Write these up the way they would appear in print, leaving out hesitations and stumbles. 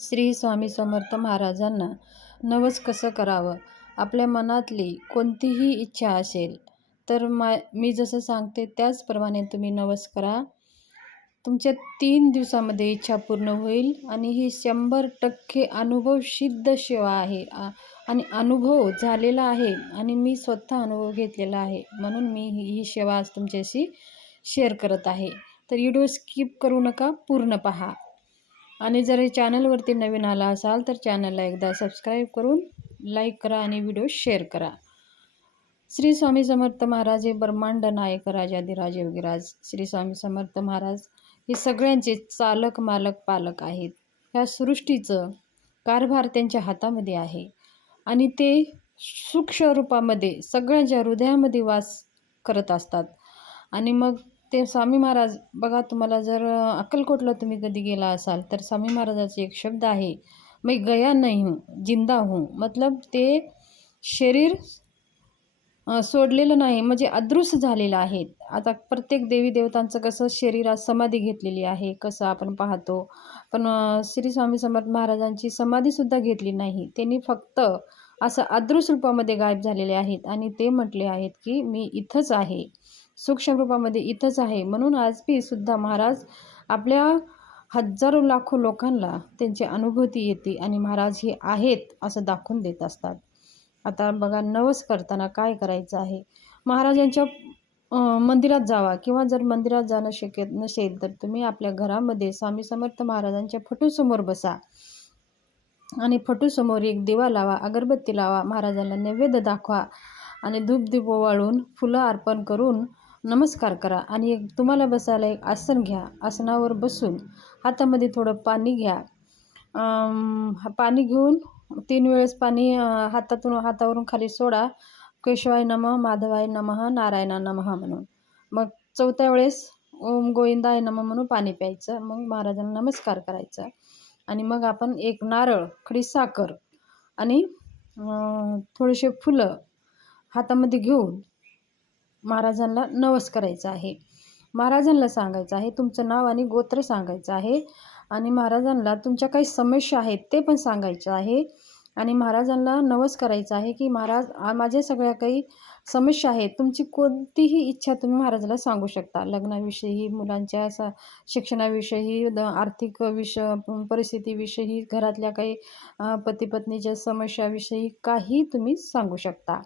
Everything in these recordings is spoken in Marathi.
श्री स्वामी समर्थ महाराजांना नवस कसं करावं? आपल्या मनातली कोणतीही इच्छा असेल तर मी जसं सांगते त्याचप्रमाणे तुम्ही नवस करा. तुमच्या 3 दिवसामध्ये इच्छा पूर्ण होईल आणि ही 100% अनुभवसिद्ध सेवा आहे. आणि अनुभव झालेला आहे आणि मी स्वतः अनुभव घेतलेला आहे. म्हणून मी ही सेवा आज तुमच्याशी शेअर करत आहे. तर व्हिडिओ स्किप करू नका, पूर्ण पहा. आणि जर चॅनलवरती नवीन आला असाल तर चॅनलला एकदा सबस्क्राईब करून लाईक करा आणि व्हिडिओ शेअर करा. श्री स्वामी समर्थ महाराज हे ब्रह्मांड नायक राजाधिराज योगीराज. श्री स्वामी समर्थ महाराज हे सगळ्यांचे चालक मालक पालक आहेत. ह्या सृष्टीचं कारभार त्यांच्या हातामध्ये आहे आणि ते सूक्ष्म रूपामध्ये सगळ्यांच्या हृदयामध्ये वास करत असतात. आणि मग ते स्वामी महाराज बघा, तुम्हाला जर अक्कलकोटला तुम्ही कधी गेला असाल तर स्वामी महाराजाचे एक शब्द आहे, मैं गया नहीं हूँ जिंदा हूँ. मतलब ते शरीर सोडलेलं नाही, म्हणजे अदृश्य झालेलं आहे. आता प्रत्येक देवी देवतांचं कसं शरीरात समाधी घेतलेली आहे, कसं आपण पाहतो. पण श्री स्वामी समर्थ महाराजांची समाधीसुद्धा घेतली नाही. त्यांनी फक्त असं अदृश्य रूपामध्ये गायब झालेले आहेत आणि ते म्हटले आहेत की मी इथंच आहे, सूक्ष्म रूपामध्ये इथंच आहे. म्हणून आज बी सुद्धा महाराज आपल्या हजारो लाखो लोकांना त्यांची अनुभूती येते आणि महाराज हे आहेत असं दाखवून देत असतात. आता बघा, नवस करताना काय करायचं आहे. महाराजांच्या मंदिरात जावा किंवा जर मंदिरात जाणं शक्य नसेल तर तुम्ही आपल्या घरामध्ये स्वामी समर्थ महाराजांच्या फोटोसमोर बसा आणि फोटोसमोर एक दिवा लावा, अगरबत्ती लावा, महाराजांना नैवेद्य दाखवा आणि धूपदीप ओवाळून फुलं अर्पण करून नमस्कार करा. आणि एक तुम्हाला बसायला एक आसन घ्या. आसनावर बसून हातामध्ये थोडं पाणी घ्या. पाणी घेऊन 3 वेळेस पाणी हातावरून खाली सोडा. केशवाय नमः, माधवाय नमः, नारायणा नमः म्हणून. मग 4थ्या वेळेस ओम गोविंदाय नमः म्हणून पाणी प्यायचं. मग महाराजांना नमस्कार करायचा आणि मग आपण एक नारळ, खडी साखर आणि थोडेसे फुलं हातामध्ये घेऊन महाराजांना नवस करायचा आहे. महाराजांना सांगायचं आहे, तुमचं नाव आणि गोत्र सांगायचं आहे आणि महाराजांना तुमच्या काही समस्या आहेत ते पण सांगायचं आहे. आणि महाराजांना नवस करायचा आहे की महाराज माझ्या सगळ्या काही समस्या आहेत, तुमची कोणतीही इच्छा तुम्ही महाराजाला सांगू शकता. लग्नाविषयी, मुलांच्या शिक्षणाविषयी, आर्थिक परिस्थितीविषयी, घरातल्या काही पती पत्नीच्या समस्याविषयी काही तुम्ही सांगू शकता.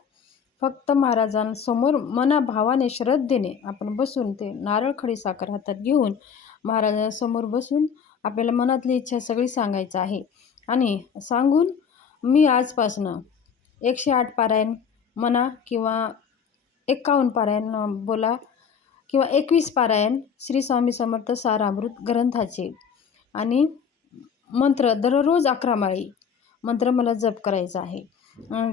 फक्त महाराजांसमोर मनाभावाने श्रद्धेने आपण बसून ते नारळ, खडी साखर हातात घेऊन महाराजांसमोर बसून आपल्याला मनातली इच्छा सगळी सांगायचं आहे. आणि सांगून मी आजपासनं 108 पारायण म्हणा किंवा 51 पारायण बोला किंवा 21 पारायण श्री स्वामी समर्थ सारामृत ग्रंथाचे आणि मंत्र दररोज 11 माळी मंत्र मला जप करायचा आहे,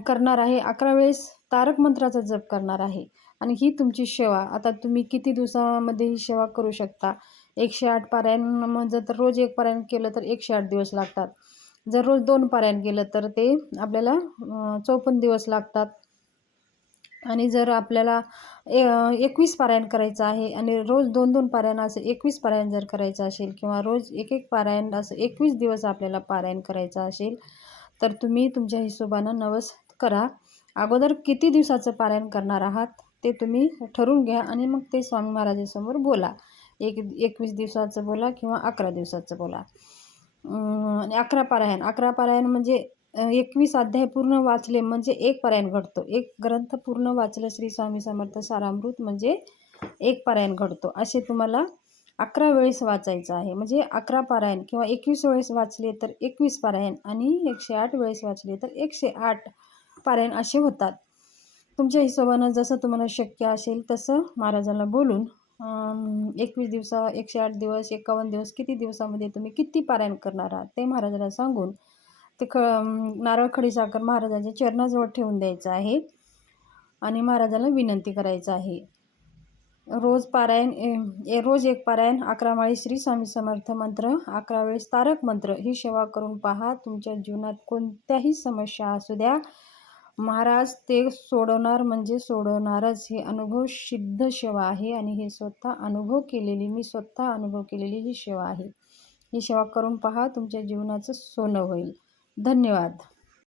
करणार आहे. 11 वेळेस तारक मंत्राचा जप करणार आहे. आणि ही तुमची सेवा आता तुम्ही किती दिवसामध्ये ही सेवा करू शकता. 108 पारायण म्हणजे तर रोज 1 पारायण केलं तर 108 दिवस लागतात. जर रोज 2 पारायण केलं तर ते आपल्याला 54 दिवस लागतात. आणि जर आपल्याला 21 पारायण करायचं आहे आणि रोज 2-2 पारायण असं 21 पारायण जर करायचं असेल किंवा रोज 1-1 पारायण असं 21 दिवस आपल्याला पारायण करायचं असेल तर तुम्ही तुमच्या हिशोबानं नवस करा. अगोदर किती दिवसाचं पारायण करणार आहात ते तुम्ही ठरवून घ्या आणि मग ते स्वामी महाराजांसमोर बोला. 21 दिवसाचं बोला किंवा 11 दिवसाचं बोला. आणि 11 पारायण म्हणजे 21 अध्याय पूर्ण वाचले म्हणजे 1 पारायण घडतो. एक ग्रंथ पूर्ण वाचलं श्री स्वामी समर्थ सारामृत म्हणजे 1 पारायण घडतो. असे तुम्हाला 11 वेळेस वाचायचं आहे. म्हणजे 11 पारायण किंवा 21 वेळेस वाचले तर 21 पारायण आणि 108 वेळेस वाचले तर 108 पारायण असे होतात. तुमच्या हिशोबानं जसं तुम्हाला शक्य असेल तसं महाराजांना बोलून 21 दिवस, 108 दिवस, 51 दिवस किती दिवसामध्ये तुम्ही किती पारायण करणार आहात ते महाराजांना सांगून ते नारळ, खडी साखर महाराजांच्या चरणाजवळ ठेवून द्यायचं आहे आणि महाराजांना विनंती करायचं आहे. रोज रोज 1 पारायण, 11 माळी श्री स्वामी समर्थ मंत्र, 11 वेळेस तारक मंत्र ही सेवा करून पहा. तुमच्या जीवनात कोणत्याही समस्या असू द्या, महाराज ते सोडवणार म्हणजे सोडवणारच. हे अनुभव सिद्ध सेवा आहे आणि हे मी स्वतः अनुभव केलेली ही सेवा आहे. ही सेवा करून पहा, तुमच्या जीवनाचं सोनं होईल. धन्यवाद.